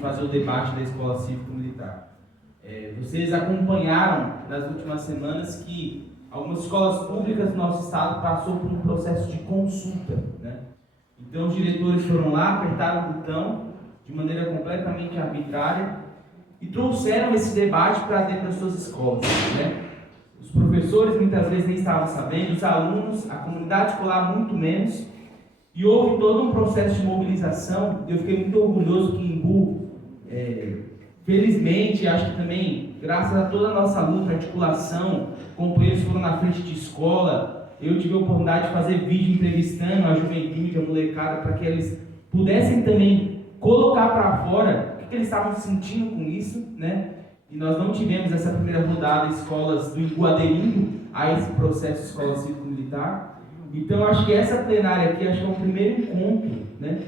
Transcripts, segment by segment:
fazer o debate da escola cívico-militar. Vocês acompanharam nas últimas semanas que algumas escolas públicas do nosso estado passou por um processo de consulta, né? Então os diretores foram lá, apertaram o botão de maneira completamente arbitrária e trouxeram esse debate para dentro das suas escolas, né? Os professores muitas vezes nem estavam sabendo, os alunos, a comunidade escolar muito menos. E houve todo um processo de mobilização. Eu fiquei muito orgulhoso que Embu, felizmente, acho que também, graças a toda a nossa luta, articulação, companheiros foram na frente de escola. Eu tive a oportunidade de fazer vídeo entrevistando a juventude, a molecada, para que eles pudessem também colocar para fora o que eles estavam sentindo com isso, né? E nós não tivemos essa primeira rodada de escolas do Embu aderindo a esse processo de escola cívico-militar. Então, acho que essa plenária aqui, acho que é o primeiro encontro, né,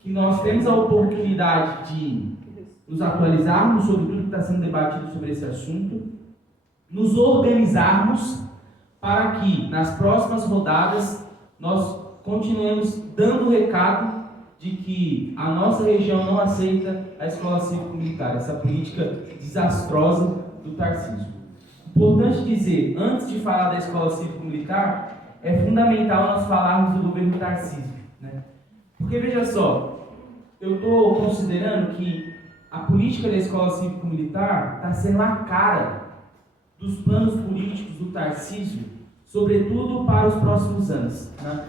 que nós temos a oportunidade de nos atualizarmos sobre tudo que está sendo debatido sobre esse assunto, nos organizarmos para que, nas próximas rodadas, nós continuemos dando o recado de que a nossa região não aceita a escola cívico-militar, essa política desastrosa do Tarcísio. Importante dizer, antes de falar da escola cívico-militar, é fundamental nós falarmos do governo Tarcísio, né? Porque, veja só, eu estou considerando que a política da escola cívico-militar está sendo a cara dos planos políticos do Tarcísio, sobretudo para os próximos anos, né?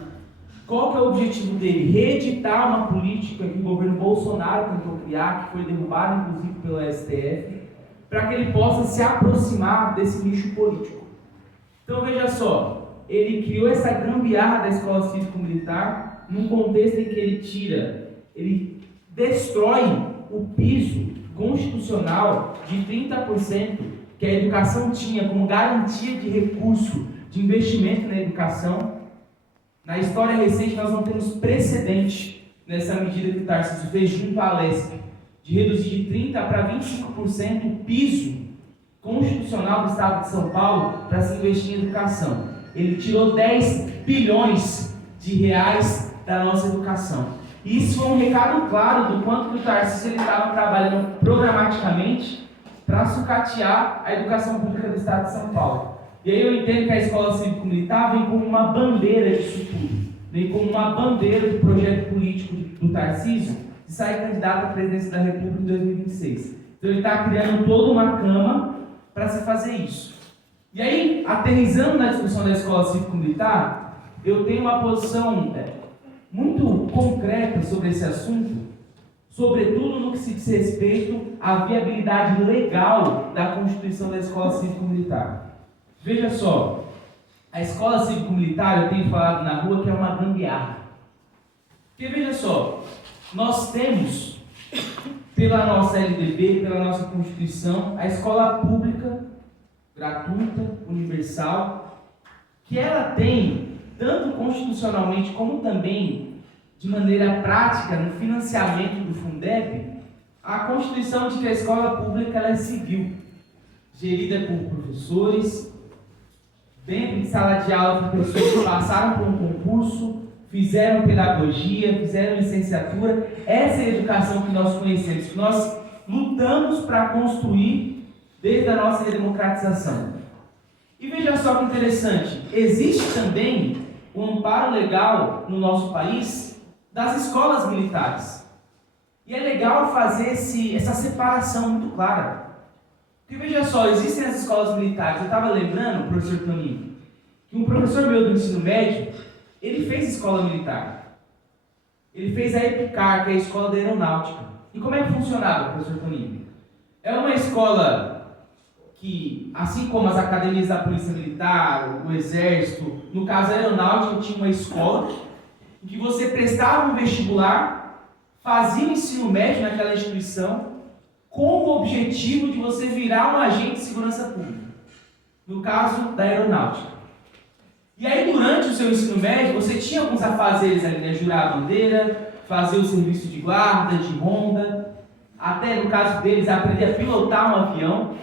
Qual que é o objetivo dele? Reeditar uma política que o governo Bolsonaro tentou criar, que foi derrubada, inclusive, pelo STF, para que ele possa se aproximar desse nicho político. Então, veja só, ele criou essa gambiarra da escola cívico-militar num contexto em que ele destrói o piso constitucional de 30% que a educação tinha como garantia de recurso de investimento na educação. Na história recente, nós não temos precedente nessa medida que o Tarcísio fez junto à Alesp, de reduzir de 30% para 25% o piso constitucional do Estado de São Paulo para se investir em educação. Ele tirou 10 bilhões de reais da nossa educação. E isso foi um recado claro do quanto que o Tarcísio estava trabalhando programaticamente para sucatear a educação pública do Estado de São Paulo. E aí eu entendo que a escola cívico-militar vem como uma bandeira disso tudo. Vem como uma bandeira do projeto político do Tarcísio de sair candidato à presidência da República em 2026. Então ele está criando toda uma cama para se fazer isso. E aí, aterrissando na discussão da escola cívico-militar, eu tenho uma posição muito concreta sobre esse assunto, sobretudo no que se diz respeito à viabilidade legal da constituição da escola cívico-militar. Veja só, a escola cívico-militar, eu tenho falado na rua que é uma gambiarra. Porque veja só, nós temos, pela nossa LDB, pela nossa Constituição, a escola pública, gratuita, universal, que ela tem, tanto constitucionalmente como também de maneira prática no financiamento do Fundeb, a Constituição de que a escola pública ela é civil, gerida por professores, dentro de sala de aula por pessoas que passaram por um concurso, fizeram pedagogia, fizeram licenciatura. Essa é a educação que nós conhecemos, que nós lutamos para construir desde a nossa redemocratização. E veja só que interessante, existe também um amparo legal no nosso país das escolas militares. E é legal fazer essa separação muito clara. Porque veja só, existem as escolas militares. Eu estava lembrando, professor Toninho, que um professor meu do ensino médio, ele fez escola militar. Ele fez a EPICAR, que é a escola da aeronáutica. E como é que funcionava, professor Toninho? É uma escola que, assim como as academias da Polícia Militar, o Exército, no caso a aeronáutica, tinha uma escola em que você prestava um vestibular, fazia o ensino médio naquela instituição, com o objetivo de você virar um agente de segurança pública, no caso da aeronáutica. E aí, durante o seu ensino médio, você tinha alguns afazeres ali, né? Jurar a bandeira, fazer o serviço de guarda, de ronda, até, no caso deles, aprender a pilotar um avião.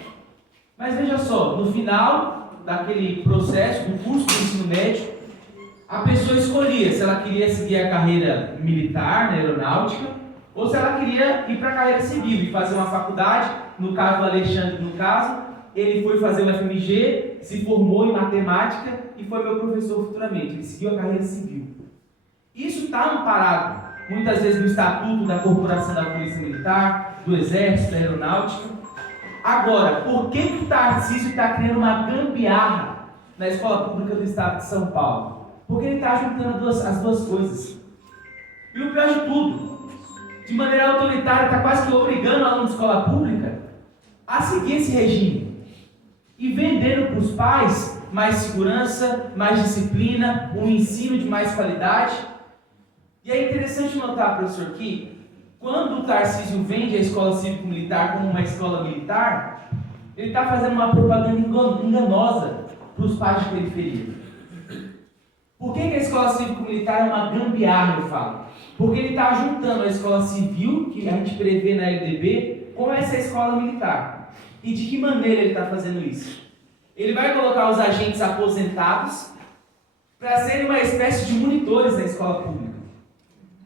Mas veja só, no final daquele processo, do curso do ensino médio, a pessoa escolhia se ela queria seguir a carreira militar, na aeronáutica, ou se ela queria ir para a carreira civil e fazer uma faculdade. No caso do Alexandre, ele foi fazer o FMG, se formou em matemática e foi meu professor futuramente. Ele seguiu a carreira civil. Isso está amparado, muitas vezes, no Estatuto da Corporação da Polícia Militar, do Exército, da Aeronáutica. Agora, por que o Tarcísio está criando uma gambiarra na Escola Pública do Estado de São Paulo? Porque ele está juntando as duas coisas. E o pior de tudo, de maneira autoritária, está quase que obrigando o aluno de escola pública a seguir esse regime. E vendendo para os pais mais segurança, mais disciplina, um ensino de mais qualidade. E é interessante notar, professor, que quando o Tarcísio vende a escola cívico-militar como uma escola militar, ele está fazendo uma propaganda enganosa para os pais de periferia. Por que a escola cívico-militar é uma gambiarra, eu falo? Porque ele está juntando a escola civil, que a gente prevê na LDB, com essa escola militar. E de que maneira ele está fazendo isso? Ele vai colocar os agentes aposentados para serem uma espécie de monitores da escola pública,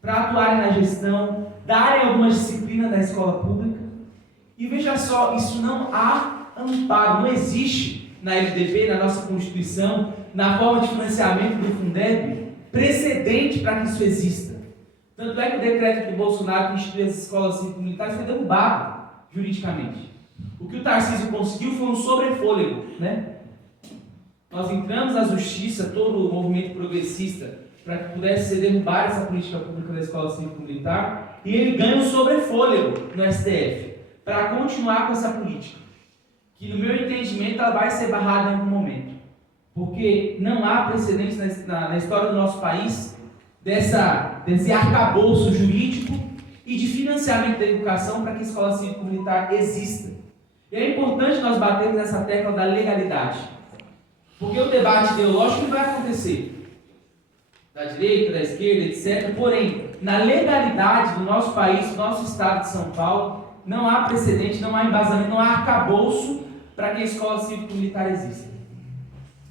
para atuarem na gestão, darem algumas disciplinas da escola pública. E veja só, isso não há amparo, não existe na LDB, na nossa Constituição, na forma de financiamento do Fundeb, precedente para que isso exista. Tanto é que o decreto de Bolsonaro que instituiu as escolas cívico-militares foi derrubado juridicamente. O que o Tarcísio conseguiu foi um sobrefôlego, né? Nós entramos na justiça, todo o movimento progressista, para que pudesse ser derrubada essa política pública da escola cívico-militar, e ele ganha um sobrefôlego no STF para continuar com essa política, que no meu entendimento ela vai ser barrada em algum momento, porque não há precedentes na história do nosso país desse arcabouço jurídico e de financiamento da educação para que a escola cívico-militar exista. E é importante nós batermos nessa tecla da legalidade, porque o debate ideológico vai acontecer, da direita, da esquerda, etc. Porém, na legalidade do nosso país, do nosso estado de São Paulo, não há precedente, não há embasamento, não há arcabouço para que a escola cívico-militar exista.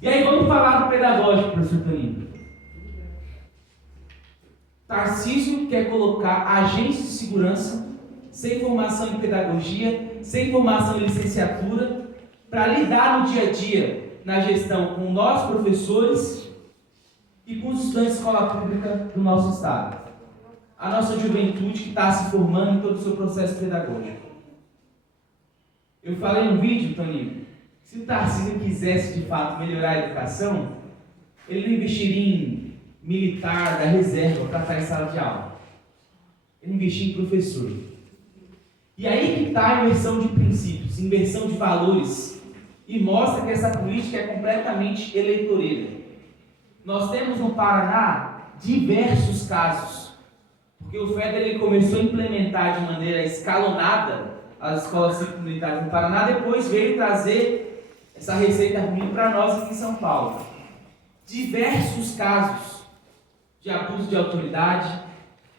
E aí vamos falar do pedagógico, professor Toninho. Tarcísio quer colocar agentes de segurança sem formação em pedagogia, sem formação em licenciatura, para lidar no dia a dia, na gestão com nós professores e com os estudantes de escola pública do nosso estado. A nossa juventude que está se formando em todo o seu processo pedagógico. Eu falei no vídeo, Toninho, que se o Tarcísio quisesse de fato melhorar a educação, ele não investiria em militar da reserva para estar em sala de aula. Ele investia em professor. E aí que está a inversão de princípios, inversão de valores, e mostra que essa política é completamente eleitoreira. Nós temos no Paraná diversos casos, porque o FEDER começou a implementar de maneira escalonada as escolas cívico-militares no Paraná, depois veio trazer essa receita ruim para nós aqui em São Paulo. Diversos casos de abuso de autoridade,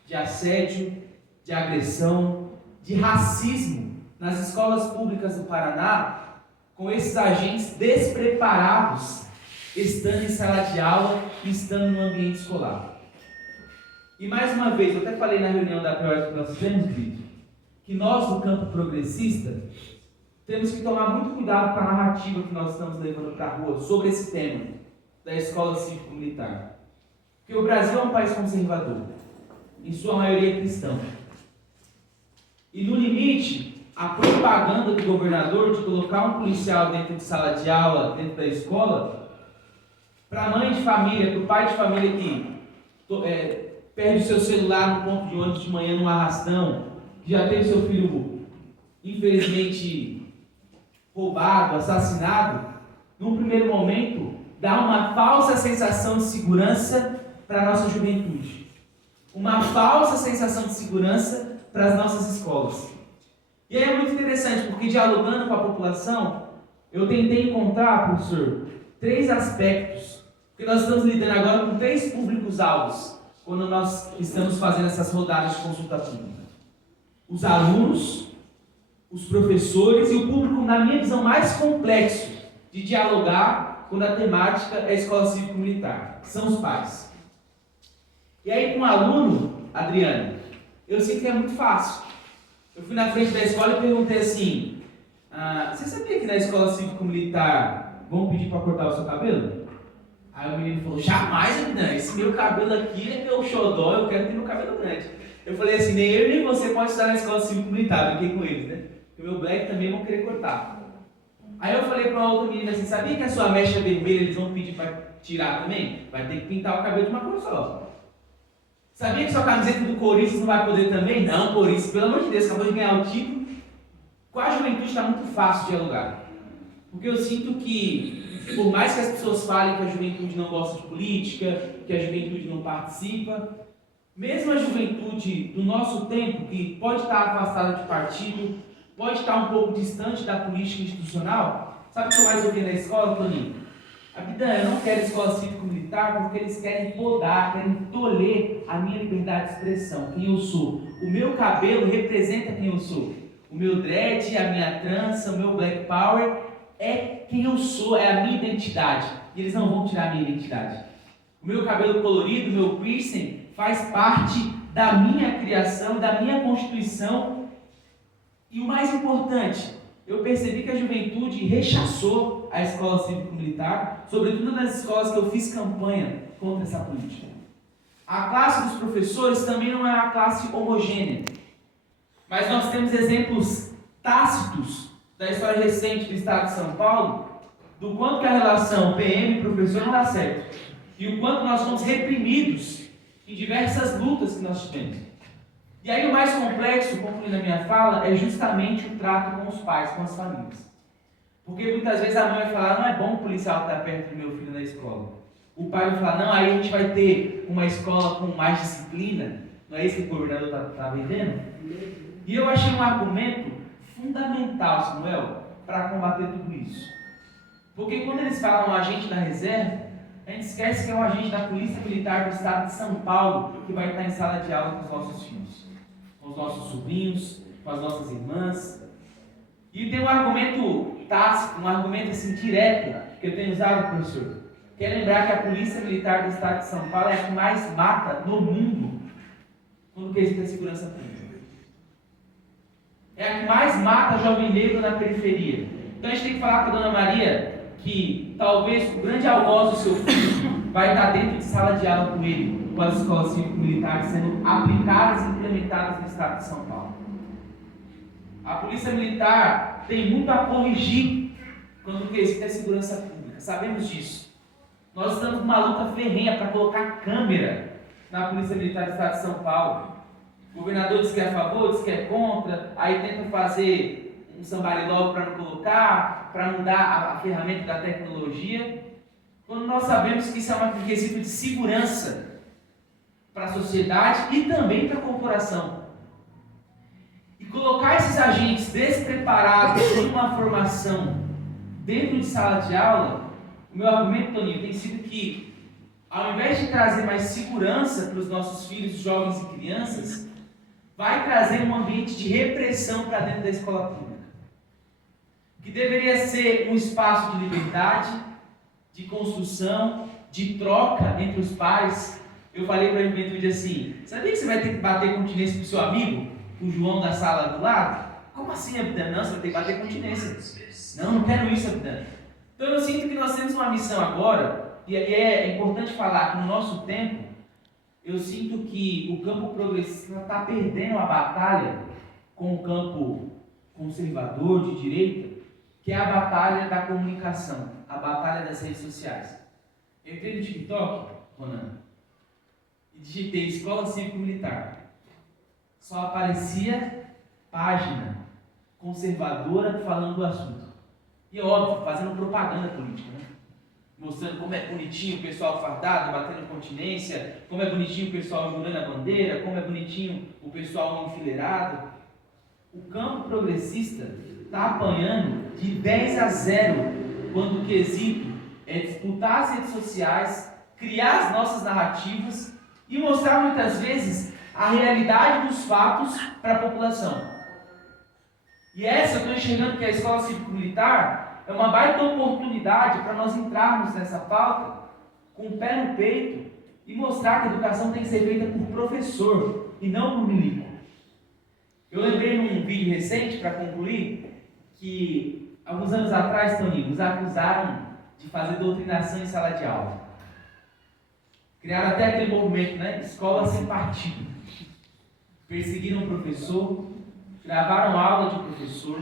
de assédio, de agressão, de racismo nas escolas públicas do Paraná, com esses agentes despreparados, estando em sala de aula e estando no ambiente escolar. E mais uma vez, eu até falei na reunião da POS que nós fizemos, Vitor, que nós do campo progressista temos que tomar muito cuidado com a narrativa que nós estamos levando para a rua sobre esse tema da escola cívico-militar. Porque o Brasil é um país conservador, em sua maioria cristão. E no limite, a propaganda do governador de colocar um policial dentro de sala de aula, dentro da escola, para a mãe de família, para o pai de família que perde o seu celular no ponto de ônibus de manhã num arrastão, que já teve seu filho, infelizmente, roubado, assassinado, num primeiro momento, dá uma falsa sensação de segurança para a nossa juventude. Uma falsa sensação de segurança para as nossas escolas. E aí é muito interessante, porque dialogando com a população, eu tentei encontrar, professor, 3 aspectos, porque nós estamos lidando agora com 3 públicos-alvos, quando nós estamos fazendo essas rodadas de consulta pública. Os alunos, os professores e o público, na minha visão, mais complexo de dialogar quando a temática é a escola cívico-militar, que são os pais. E aí com o aluno, Adriano, eu sinto que é muito fácil. Eu fui na frente da escola e perguntei assim, você sabia que na escola cívico-militar vão pedir para cortar o seu cabelo? Aí o menino falou, jamais, Abdan, esse meu cabelo aqui é meu xodó, eu quero ter meu cabelo grande. Eu falei assim, nem eu nem você pode estudar na escola cívico-militar, brinquei com eles, né? Porque o meu black também vão querer cortar. Aí eu falei para uma outra menina assim, sabia que a sua mecha vermelha eles vão pedir para tirar também? Vai ter que pintar o cabelo de uma cor só. Sabia que sua camiseta do Corinthians não vai poder também? Não, Corinthians, pelo amor de Deus, acabou de ganhar o título. Com a juventude está muito fácil dialogar. Porque eu sinto que, por mais que as pessoas falem que a juventude não gosta de política, que a juventude não participa, mesmo a juventude do nosso tempo, que pode estar afastada de partido, pode estar um pouco distante da política institucional, sabe o que eu mais ouvi na escola, Toninho? Abdan, eu não quero escola cívico-militar porque eles querem podar, querem tolher a minha liberdade de expressão, quem eu sou. O meu cabelo representa quem eu sou. O meu dread, a minha trança, o meu black power é quem eu sou, é a minha identidade. E eles não vão tirar a minha identidade. O meu cabelo colorido, o meu piercing, faz parte da minha criação, da minha constituição. E o mais importante, eu percebi que a juventude rechaçou a escola cívico-militar, sobretudo nas escolas que eu fiz campanha contra essa política. A classe dos professores também não é uma classe homogênea, mas nós temos exemplos tácitos da história recente do Estado de São Paulo, do quanto que a relação PM-professor não dá certo, e o quanto nós somos reprimidos em diversas lutas que nós tivemos. E aí o mais complexo, concluindo a minha fala, é justamente o trato com os pais, com as famílias. Porque muitas vezes a mãe vai falar, não é bom o policial estar perto do meu filho na escola. O pai vai falar, não, aí a gente vai ter uma escola com mais disciplina, não é isso que o governador está vendendo? E eu achei um argumento fundamental, Samuel, para combater tudo isso. Porque quando eles falam agente da reserva, a gente esquece que é um agente da Polícia Militar do Estado de São Paulo que vai estar em sala de aula com os nossos filhos, com os nossos sobrinhos, com as nossas irmãs. E tem um argumento tácito, um argumento assim direto, que eu tenho usado, professor. Que é lembrar que a Polícia Militar do Estado de São Paulo é a que mais mata no mundo quando quesito a segurança pública. É a que mais mata jovem negro na periferia. Então a gente tem que falar com a Dona Maria que talvez o grande algoz do seu filho vai estar dentro de sala de aula com ele, com as escolas cívico-militares sendo aplicadas e implementadas no Estado de São Paulo. A Polícia Militar tem muito a corrigir quando quesito a segurança pública, sabemos disso. Nós estamos numa luta ferrenha para colocar câmera na Polícia Militar do Estado de São Paulo. O governador diz que é a favor, diz que é contra, aí tenta fazer um sambariló para não colocar, para mudar a ferramenta da tecnologia, quando nós sabemos que isso é um quesito de segurança para a sociedade e também para a corporação. E colocar esses agentes despreparados em uma formação dentro de sala de aula, o meu argumento, Toninho, tem sido que, ao invés de trazer mais segurança para os nossos filhos, jovens e crianças, vai trazer um ambiente de repressão para dentro da escola pública. Que deveria ser um espaço de liberdade, de construção, de troca entre os pais. Eu falei para a juventude assim, sabia que você vai ter que bater continência para o seu amigo, o João da sala do lado? Como assim, Abdan? Não, você vai ter que bater continência. Não quero isso, Abdan. Então eu sinto que nós temos uma missão agora, e é importante falar que no nosso tempo, eu sinto que o campo progressista está perdendo a batalha com o campo conservador, de direita, que é a batalha da comunicação, a batalha das redes sociais. Eu entrei no TikTok, Ronan, e digitei Escola Cívico-Militar. Só aparecia página conservadora falando do assunto. E óbvio, fazendo propaganda política, né? Mostrando como é bonitinho o pessoal fardado, batendo continência, como é bonitinho o pessoal jurando a bandeira, como é bonitinho o pessoal enfileirado. O campo progressista está apanhando de 10-0 quando o quesito é disputar as redes sociais, criar as nossas narrativas e mostrar muitas vezes a realidade dos fatos para a população. E essa eu estou enxergando que a escola cívico-militar é uma baita oportunidade para nós entrarmos nessa pauta com o pé no peito e mostrar que a educação tem que ser feita por professor e não por milico. Eu lembrei num vídeo recente, para concluir, que alguns anos atrás, Toninho, nos acusaram de fazer doutrinação em sala de aula. Criaram até aquele movimento, né? Escola sem partido. Perseguiram o professor, gravaram aula de professor,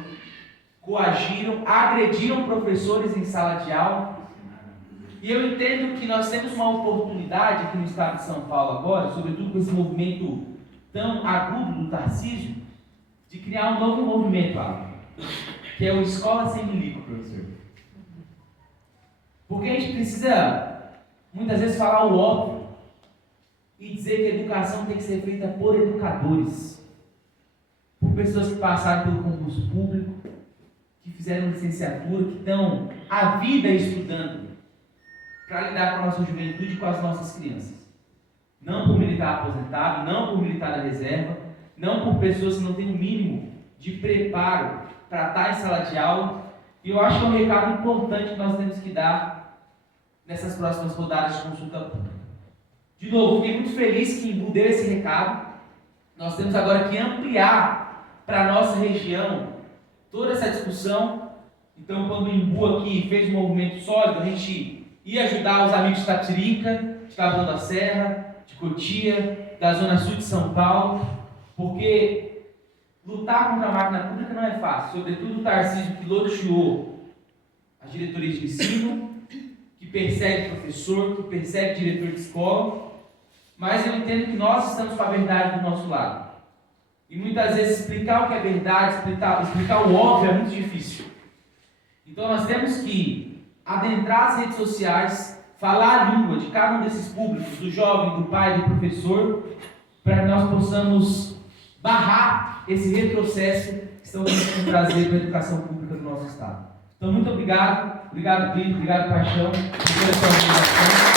coagiram, agrediram professores em sala de aula. E eu entendo que nós temos uma oportunidade aqui no estado de São Paulo agora, sobretudo com esse movimento tão agudo do Tarcísio, de criar um novo movimento, que é o Escola Sem Milico, professor. Porque a gente precisa, muitas vezes, falar o óbvio e dizer que a educação tem que ser feita por educadores, por pessoas que passaram pelo concurso público, que fizeram licenciatura, que estão a vida estudando para lidar com a nossa juventude e com as nossas crianças. Não por militar aposentado, não por militar da reserva, não por pessoas que não têm o mínimo de preparo para estar em sala de aula. E eu acho que é um recado importante que nós temos que dar nessas próximas rodadas de consulta pública. De novo, fiquei muito feliz que Imbu deu esse recado. Nós temos agora que ampliar para a nossa região toda essa discussão. Então, quando o Imbu aqui fez um movimento sólido, a gente ia ajudar os amigos de Tapsirica, de Taboão da Serra, de Cotia, da Zona Sul de São Paulo, porque lutar contra a máquina pública não é fácil, sobretudo o Tarcísio que loteou as diretorias de ensino, que persegue professor, que persegue diretor de escola, mas eu entendo que nós estamos com a verdade do nosso lado. E muitas vezes explicar o que é verdade, explicar o óbvio é muito difícil. Então nós temos que adentrar as redes sociais, falar a língua de cada um desses públicos, do jovem, do pai, do professor, para que nós possamos barrar esse retrocesso que estão tentando trazer para a educação pública do nosso estado. Então, muito obrigado. Obrigado, Brito. Obrigado, Paixão. Obrigado pela sua organização.